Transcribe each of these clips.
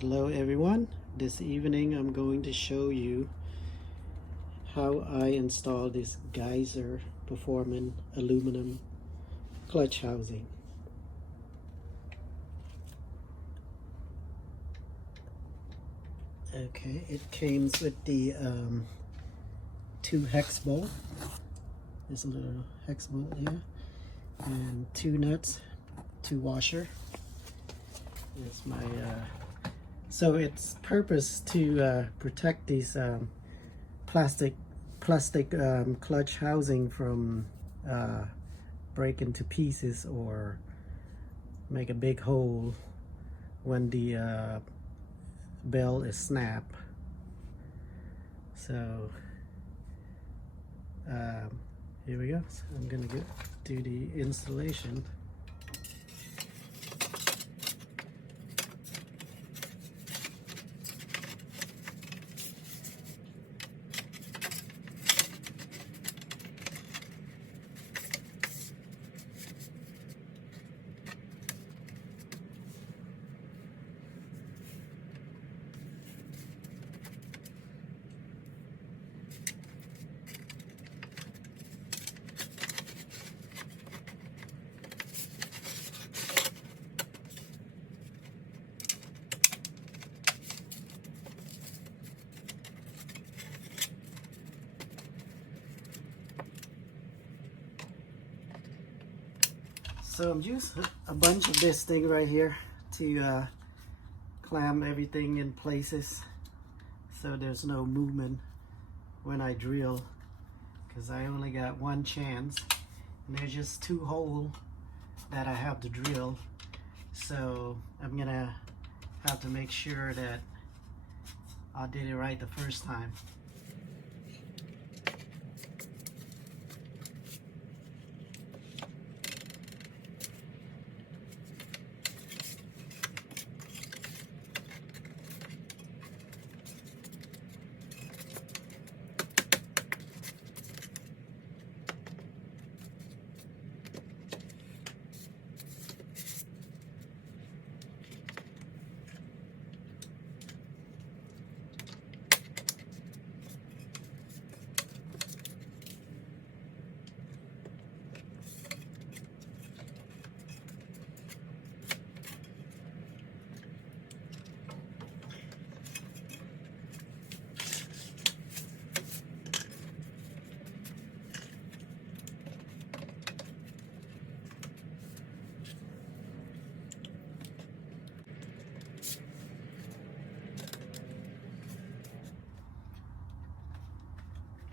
Hello everyone, this evening I'm going to show you how I install this Geiser performing aluminum clutch housing. Okay, it comes with the two hex bolt. There's a little hex bolt here and two nuts, two washer. There's my so its purpose to protect these plastic clutch housing from breaking to pieces or make a big hole when the bell is snapped. So here we go. So I'm gonna do the installation. So I'm using a bunch of this thing right here to clamp everything in places so there's no movement when I drill, because I only got one chance and there's just two holes that I have to drill. So I'm gonna have to make sure that I did it right the first time.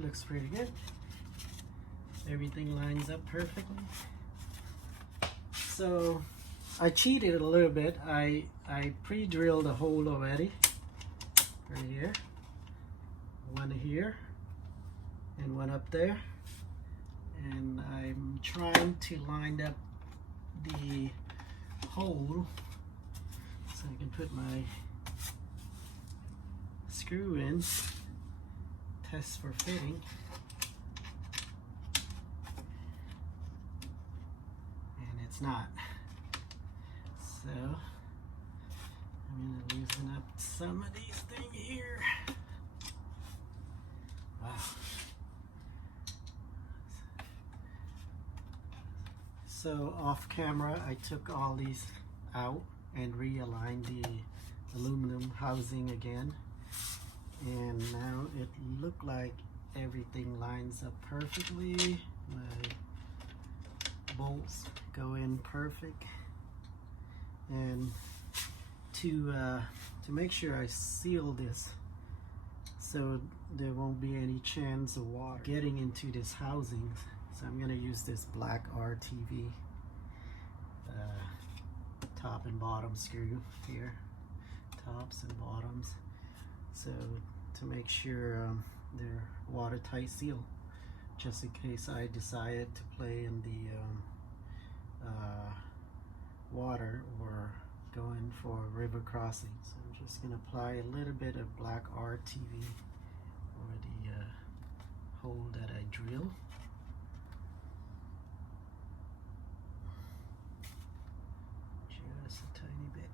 Looks pretty good. Everything lines up perfectly. So I cheated a little bit. I pre-drilled a hole already. Right here. One here and one up there. And I'm trying to line up the hole so I can put my screw in. Test for fitting. And it's not. So I'm gonna loosen up some of these things here. Wow. So off camera I took all these out and realigned the aluminum housing again. And now it looked like everything lines up perfectly. My bolts go in perfect. And to make sure I seal this so there won't be any chance of water getting into this housing, so I'm gonna use this black RTV top and bottom screw here, tops and bottoms. So to make sure they're watertight seal, just in case I decided to play in the water or going for a river crossing. So I'm just going to apply a little bit of black RTV over the hole that I drill. Just a tiny bit.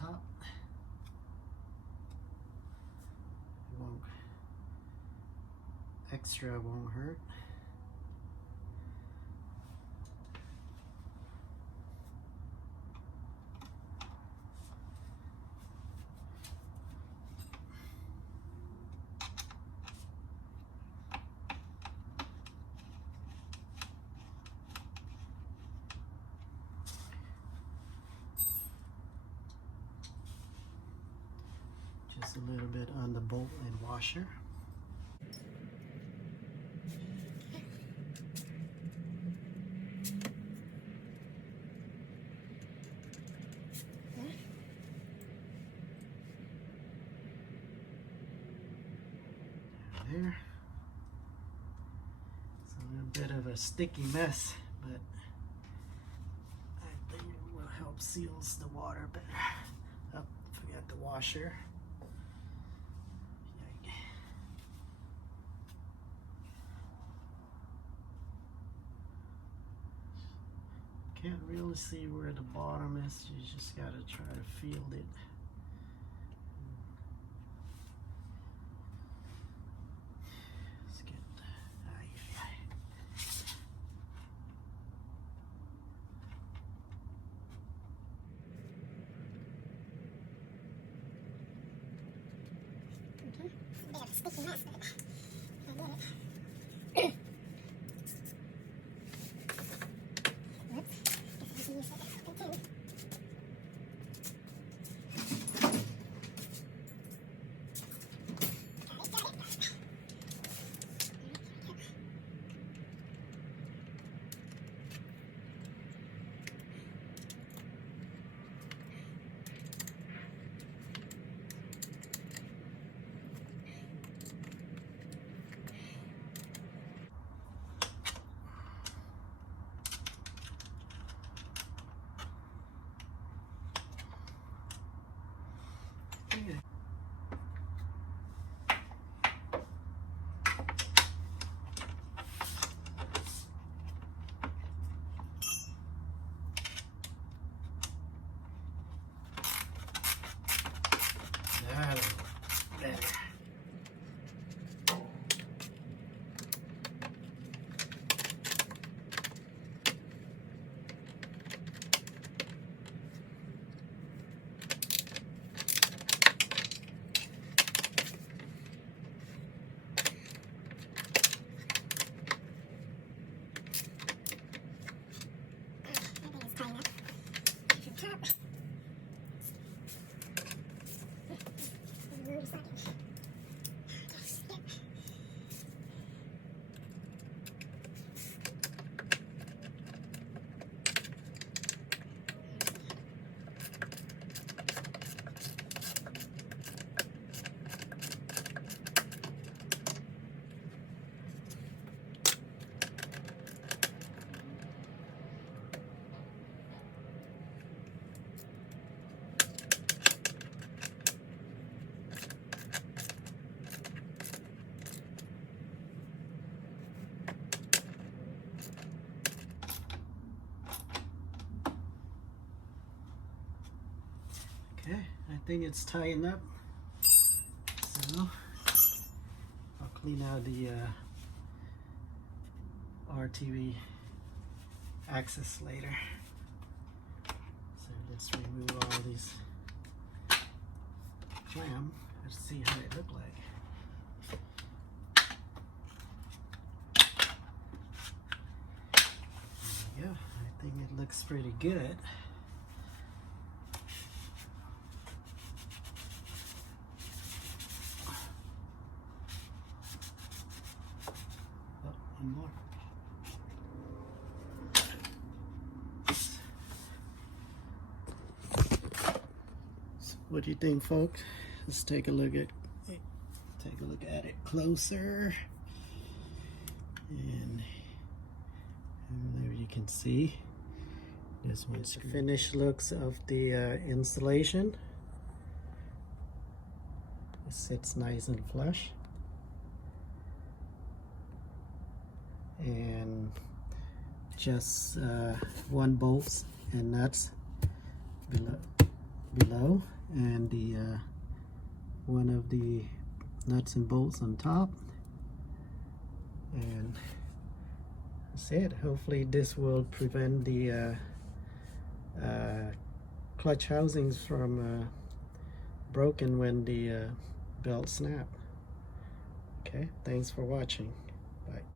top. It won't, extra won't hurt. Just a little bit on the bolt and washer. There. It's a little bit of a sticky mess, but I think it will help seals the water better. Oh, forgot the washer. Can't really see where the bottom is. You just gotta try to feel it. Let's get, Sticky mess, but I get it. Whoops. Guess I have to use that too. okay, I think it's tying up. So I'll clean out the RTV access later. So let's remove all these clamp. Let's see how they look like. There we go. I think it looks pretty good. One more. So what do you think, folks? Let's take a look at it closer. And there you can see this one's the finished looks of the installation. It sits nice and flush. And just one bolts and nuts below, and the one of the nuts and bolts on top, and that's it. Hopefully this will prevent the clutch housings from broken when the belt snap. Okay, thanks for watching. Bye.